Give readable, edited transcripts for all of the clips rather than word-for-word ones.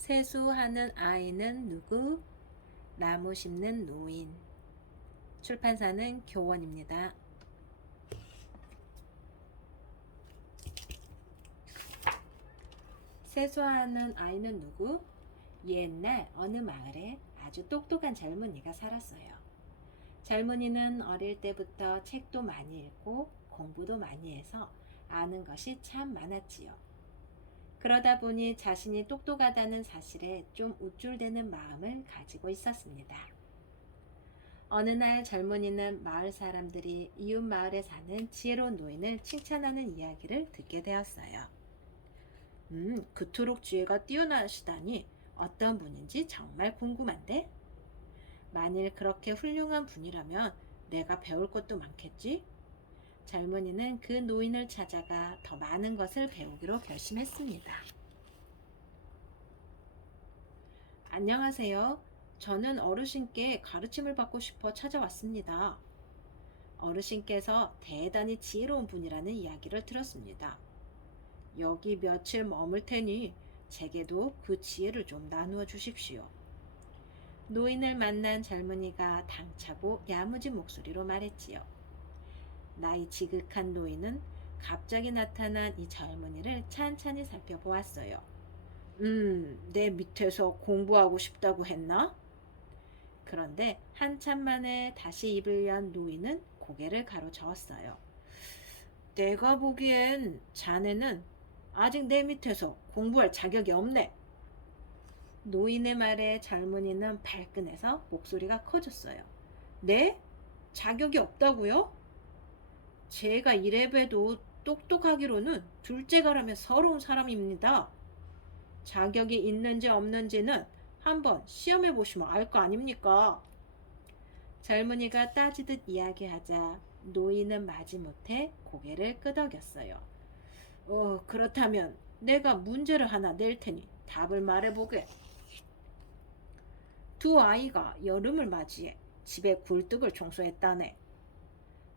세수하는 아이는 누구? 나무 심는 노인. 출판사는 교원입니다. 세수하는 아이는 누구? 옛날 어느 마을에 아주 똑똑한 젊은이가 살았어요. 젊은이는 어릴 때부터 책도 많이 읽고 공부도 많이 해서 아는 것이 참 많았지요. 그러다 보니 자신이 똑똑하다는 사실에 좀 우쭐대는 마음을 가지고 있었습니다. 어느 날 젊은이는 마을 사람들이 이웃 마을에 사는 지혜로운 노인을 칭찬하는 이야기를 듣게 되었어요. 그토록 지혜가 뛰어나시다니 어떤 분인지 정말 궁금한데? 만일 그렇게 훌륭한 분이라면 내가 배울 것도 많겠지? 젊은이는 그 노인을 찾아가 더 많은 것을 배우기로 결심했습니다. 안녕하세요. 저는 어르신께 가르침을 받고 싶어 찾아왔습니다. 어르신께서 대단히 지혜로운 분이라는 이야기를 들었습니다. 여기 며칠 머물 테니 제게도 그 지혜를 좀 나누어 주십시오. 노인을 만난 젊은이가 당차고 야무진 목소리로 말했지요. 나이 지극한 노인은 갑자기 나타난 이 젊은이를 찬찬히 살펴보았어요. 내 밑에서 공부하고 싶다고 했나? 그런데 한참 만에 다시 입을 연 노인은 고개를 가로저었어요. 내가 보기엔 자네는 아직 내 밑에서 공부할 자격이 없네. 노인의 말에 젊은이는 발끈해서 목소리가 커졌어요. 네? 자격이 없다고요? 제가 이래봬도 똑똑하기로는 둘째가라면 서러운 사람입니다. 자격이 있는지 없는지는 한번 시험해 보시면 알 거 아닙니까? 젊은이가 따지듯 이야기하자 노인은 마지못해 고개를 끄덕였어요. 그렇다면 내가 문제를 하나 낼 테니 답을 말해보게. 두 아이가 여름을 맞이해 집에 굴뚝을 청소했다네.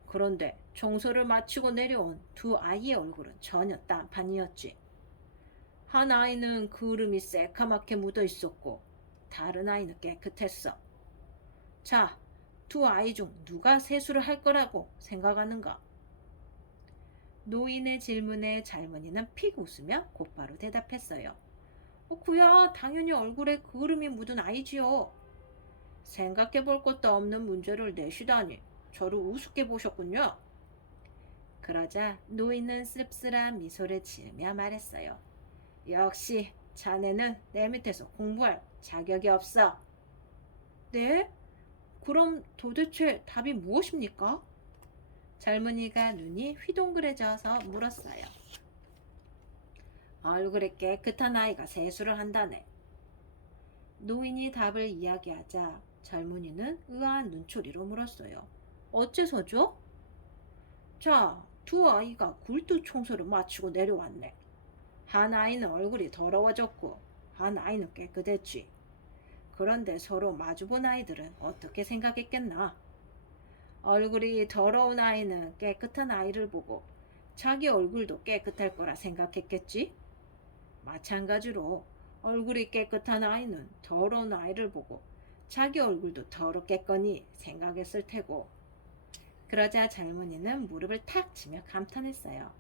그런데 청소를 마치고 내려온 두 아이의 얼굴은 전혀 딴판이었지. 한 아이는 그름이 새카맣게 묻어 있었고 다른 아이는 깨끗했어. 자, 두 아이 중 누가 세수를 할 거라고 생각하는가? 노인의 질문에 젊은이는 픽 웃으며 곧바로 대답했어요. 그야 당연히 얼굴에 그름이 묻은 아이지요. 생각해 볼 것도 없는 문제를 내시다니 저를 우습게 보셨군요. 그러자 노인은 씁쓸한 미소를 지으며 말했어요. 역시 자네는 내 밑에서 공부할 자격이 없어. 네? 그럼 도대체 답이 무엇입니까? 젊은이가 눈이 휘둥그레져서 물었어요. 얼굴이 깨끗한 아이가 세수를 한다네. 노인이 답을 이야기하자 젊은이는 의아한 눈초리로 물었어요. 어째서죠? 자, 두 아이가 굴뚝 청소를 마치고 내려왔네. 한 아이는 얼굴이 더러워졌고 한 아이는 깨끗했지. 그런데 서로 마주본 아이들은 어떻게 생각했겠나? 얼굴이 더러운 아이는 깨끗한 아이를 보고 자기 얼굴도 깨끗할 거라 생각했겠지? 마찬가지로 얼굴이 깨끗한 아이는 더러운 아이를 보고 자기 얼굴도 더럽겠거니 생각했을 테고. 그러자 젊은이는 무릎을 탁 치며 감탄했어요.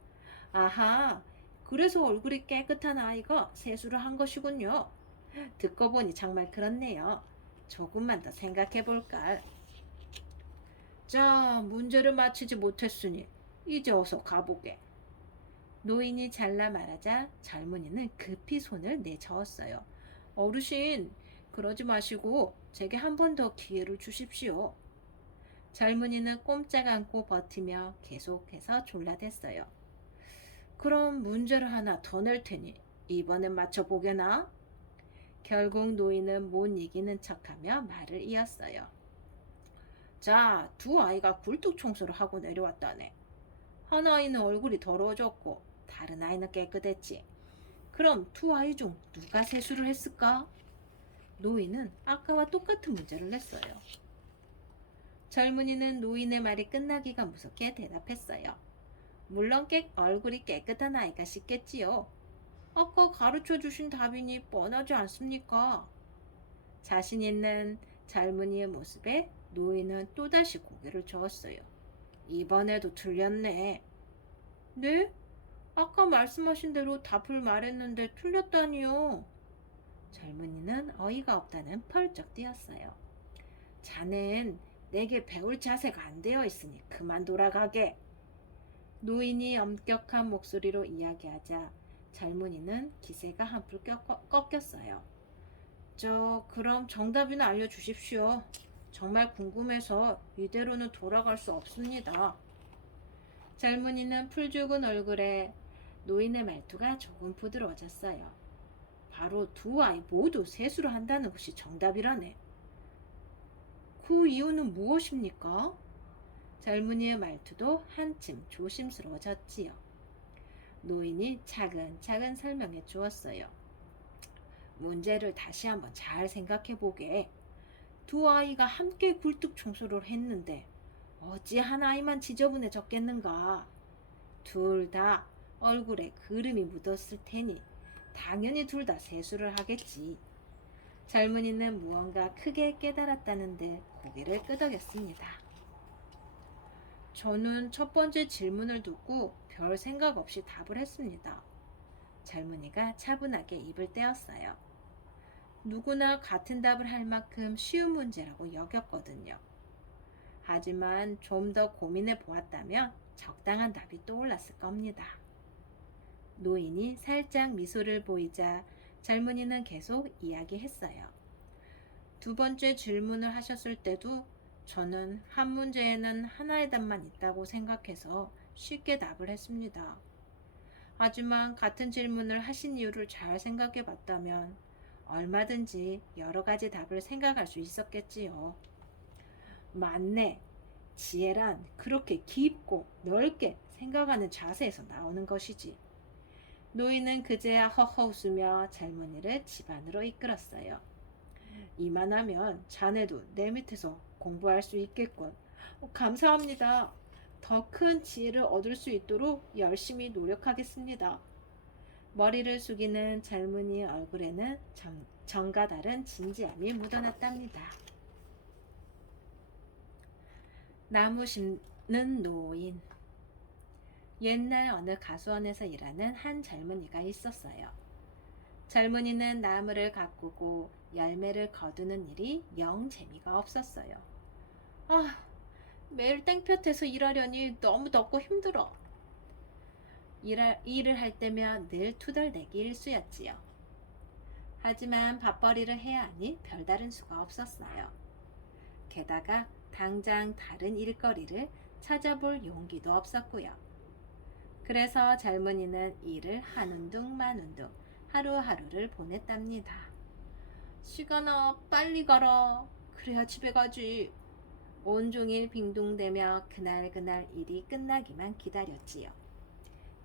아하, 그래서 얼굴이 깨끗한 아이가 세수를 한 것이군요. 듣고 보니 정말 그렇네요. 조금만 더 생각해 볼까. 자, 문제를 맞히지 못했으니 이제 어서 가보게. 노인이 잘라 말하자 젊은이는 급히 손을 내저었어요. 어르신, 그러지 마시고 제게 한 번 더 기회를 주십시오. 젊은이는 꼼짝 않고 버티며 계속해서 졸라댔어요. 그럼 문제를 하나 더 낼 테니 이번엔 맞춰보게나? 결국 노인은 못 이기는 척하며 말을 이었어요. 자, 두 아이가 굴뚝 청소를 하고 내려왔다네. 한 아이는 얼굴이 더러워졌고 다른 아이는 깨끗했지. 그럼 두 아이 중 누가 세수를 했을까? 노인은 아까와 똑같은 문제를 냈어요. 젊은이는 노인의 말이 끝나기가 무섭게 대답했어요. 물론 얼굴이 깨끗한 아이가 씻겠지요. 아까 가르쳐 주신 답이니 뻔하지 않습니까? 자신 있는 젊은이의 모습에 노인은 또다시 고개를 저었어요. 이번에도 틀렸네. 네? 아까 말씀하신 대로 답을 말했는데 틀렸다니요. 젊은이는 어이가 없다는 펄쩍 뛰었어요. 자넨 내게 배울 자세가 안 되어 있으니 그만 돌아가게. 노인이 엄격한 목소리로 이야기하자 젊은이는 기세가 한풀 꺾였어요. 그럼 정답이나 알려주십시오. 정말 궁금해서 이대로는 돌아갈 수 없습니다. 젊은이는 풀죽은 얼굴에 노인의 말투가 조금 부드러워졌어요. 바로 두 아이 모두 세수를 한다는 것이 정답이라네. 그 이유는 무엇입니까? 젊은이의 말투도 한층 조심스러워졌지요. 노인이 차근차근 설명해 주었어요. 문제를 다시 한번 잘 생각해 보게. 두 아이가 함께 굴뚝 청소를 했는데 어찌 한 아이만 지저분해졌겠는가? 둘 다 얼굴에 그름이 묻었을 테니 당연히 둘 다 세수를 하겠지. 젊은이는 무언가 크게 깨달았다는 듯 고개를 끄덕였습니다. 저는 첫 번째 질문을 듣고 별 생각 없이 답을 했습니다. 젊은이가 차분하게 입을 떼었어요. 누구나 같은 답을 할 만큼 쉬운 문제라고 여겼거든요. 하지만 좀 더 고민해 보았다면 적당한 답이 떠올랐을 겁니다. 노인이 살짝 미소를 보이자 젊은이는 계속 이야기했어요. 두 번째 질문을 하셨을 때도 저는 한 문제에는 하나의 답만 있다고 생각해서 쉽게 답을 했습니다. 하지만 같은 질문을 하신 이유를 잘 생각해 봤다면 얼마든지 여러 가지 답을 생각할 수 있었겠지요. 맞네. 지혜란 그렇게 깊고 넓게 생각하는 자세에서 나오는 것이지. 노인은 그제야 허허 웃으며 젊은이를 집 안으로 이끌었어요. 이만하면 자네도 내 밑에서 공부할 수 있겠군. 감사합니다. 더 큰 지혜를 얻을 수 있도록 열심히 노력하겠습니다. 머리를 숙이는 젊은이의 얼굴에는 전과 다른 진지함이 묻어났답니다. 나무 심는 노인. 옛날 어느 가수원에서 일하는 한 젊은이가 있었어요. 젊은이는 나무를 가꾸고 열매를 거두는 일이 영 재미가 없었어요. 매일 땡볕에서 일하려니 너무 덥고 힘들어. 일을 할 때면 늘 투덜대기 일쑤였지요. 하지만 밥벌이를 해야 하니 별다른 수가 없었어요. 게다가 당장 다른 일거리를 찾아볼 용기도 없었고요. 그래서 젊은이는 일을 하는 둥 마는 둥 하루하루를 보냈답니다. 시간아, 빨리 가라. 그래야 집에 가지. 온종일 빙둥대며 그날 일이 끝나기만 기다렸지요.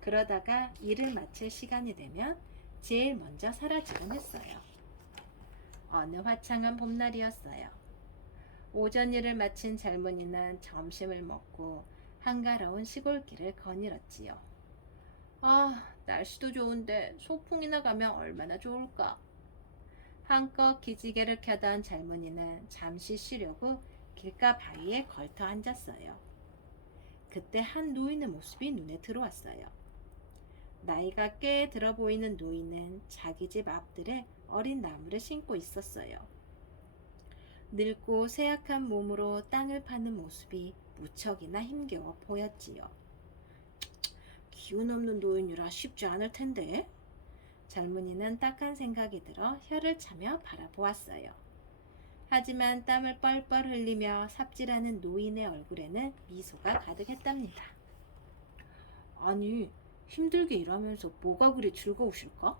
그러다가 일을 마칠 시간이 되면 제일 먼저 사라지곤 했어요. 어느 화창한 봄날이었어요. 오전 일을 마친 젊은이는 점심을 먹고 한가로운 시골길을 거닐었지요. 날씨도 좋은데 소풍이나 가면 얼마나 좋을까. 한껏 기지개를 켜던 젊은이는 잠시 쉬려고 길가 바위에 걸터 앉았어요. 그때 한 노인의 모습이 눈에 들어왔어요. 나이가 꽤 들어 보이는 노인은 자기 집 앞들에 어린 나무를 심고 있었어요. 늙고 쇠약한 몸으로 땅을 파는 모습이 무척이나 힘겨워 보였지요. 기운 없는 노인이라 쉽지 않을 텐데. 젊은이는 딱한 생각이 들어 혀를 차며 바라보았어요. 하지만 땀을 뻘뻘 흘리며 삽질하는 노인의 얼굴에는 미소가 가득했답니다. 아니, 힘들게 일하면서 뭐가 그리 즐거우실까?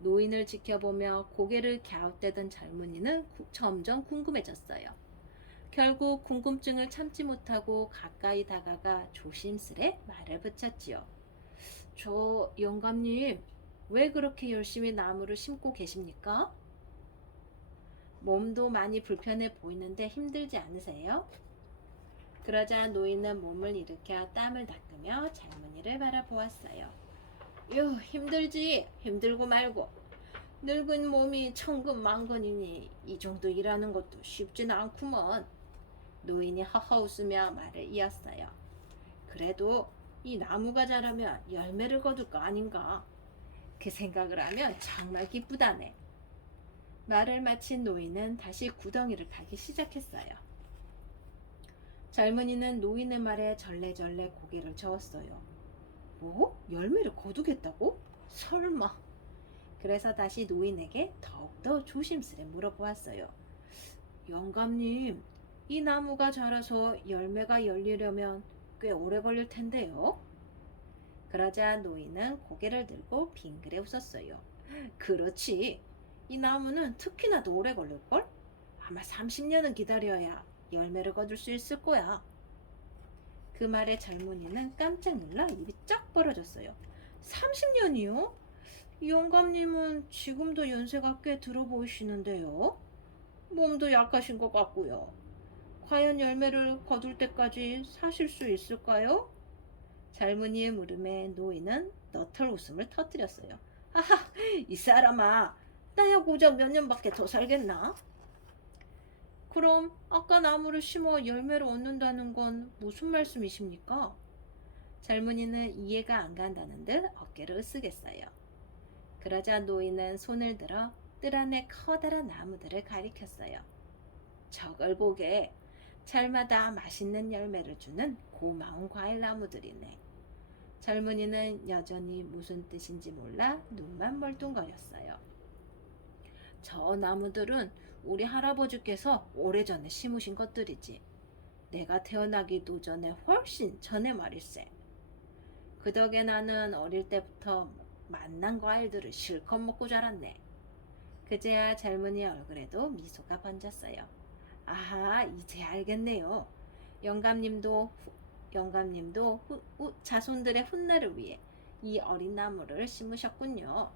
노인을 지켜보며 고개를 갸웃대던 젊은이는 점점 궁금해졌어요. 결국 궁금증을 참지 못하고 가까이 다가가 조심스레 말을 붙였지요. 영감님, 왜 그렇게 열심히 나무를 심고 계십니까? 몸도 많이 불편해 보이는데 힘들지 않으세요? 그러자 노인은 몸을 일으켜 땀을 닦으며 젊은이를 바라보았어요. 유, 힘들지. 힘들고 말고. 늙은 몸이 천근만근이니 이 정도 일하는 것도 쉽진 않구먼. 노인이 허허 웃으며 말을 이었어요. 그래도 이 나무가 자라면 열매를 거둘 거 아닌가. 그 생각을 하면 정말 기쁘다네. 말을 마친 노인은 다시 구덩이를 파기 시작했어요. 젊은이는 노인의 말에 절레절레 고개를 저었어요. 뭐? 열매를 거두겠다고? 설마. 그래서 다시 노인에게 더욱더 조심스레 물어보았어요. 영감님, 이 나무가 자라서 열매가 열리려면 꽤 오래 걸릴 텐데요. 그러자 노인은 고개를 들고 빙그레 웃었어요. 그렇지. 이 나무는 특히나 더 오래 걸릴걸? 아마 30년은 기다려야 열매를 거둘 수 있을 거야. 그 말에 젊은이는 깜짝 놀라 입이 쫙 벌어졌어요. 30년이요? 영감님은 지금도 연세가 꽤 들어 보이시는데요. 몸도 약하신 것 같고요. 과연 열매를 거둘 때까지 사실 수 있을까요? 젊은이의 물음에 노인은 너털 웃음을 터뜨렸어요. 하하, 이 사람아, 나야 고작 몇 년밖에 더 살겠나? 그럼 아까 나무를 심어 열매를 얻는다는 건 무슨 말씀이십니까? 젊은이는 이해가 안 간다는 듯 어깨를 으쓱했어요. 그러자 노인은 손을 들어 뜰 안의 커다란 나무들을 가리켰어요. 저걸 보게. 잘마다 맛있는 열매를 주는 고마운 과일 나무들이네. 젊은이는 여전히 무슨 뜻인지 몰라 눈만 멀뚱거렸어요. 저 나무들은 우리 할아버지께서 오래전에 심으신 것들이지. 내가 태어나기도 전에 훨씬 전에 말일세. 그 덕에 나는 어릴 때부터 맛난 과일들을 실컷 먹고 자랐네. 그제야 젊은이 얼굴에도 미소가 번졌어요. 아하, 이제 알겠네요. 영감님도 자손들의 훗날을 위해 이 어린 나무를 심으셨군요.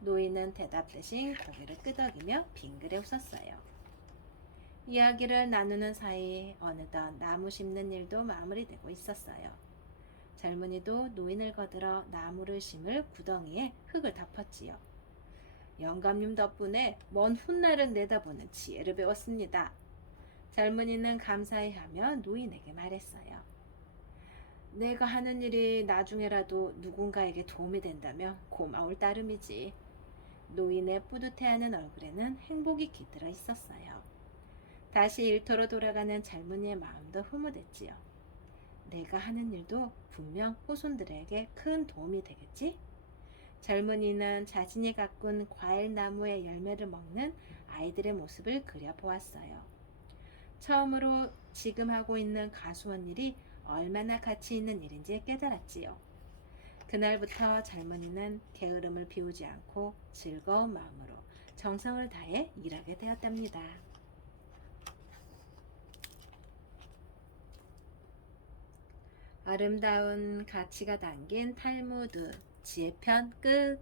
노인은 대답 대신 고개를 끄덕이며 빙그레 웃었어요. 이야기를 나누는 사이 어느덧 나무 심는 일도 마무리되고 있었어요. 젊은이도 노인을 거들어 나무를 심을 구덩이에 흙을 덮었지요. 영감님 덕분에 먼 훗날을 내다보는 지혜를 배웠습니다. 젊은이는 감사히 하며 노인에게 말했어요. 내가 하는 일이 나중에라도 누군가에게 도움이 된다면 고마울 따름이지. 노인의 뿌듯해하는 얼굴에는 행복이 깃들어 있었어요. 다시 일터로 돌아가는 젊은이의 마음도 흐뭇했지요. 내가 하는 일도 분명 후손들에게 큰 도움이 되겠지? 젊은이는 자신이 가꾼 과일 나무의 열매를 먹는 아이들의 모습을 그려보았어요. 처음으로 지금 하고 있는 가수원 일이 얼마나 가치 있는 일인지 깨달았지요. 그날부터 젊은이는 게으름을 피우지 않고 즐거운 마음으로 정성을 다해 일하게 되었답니다. 아름다운 가치가 담긴 탈무드 지혜편 끝.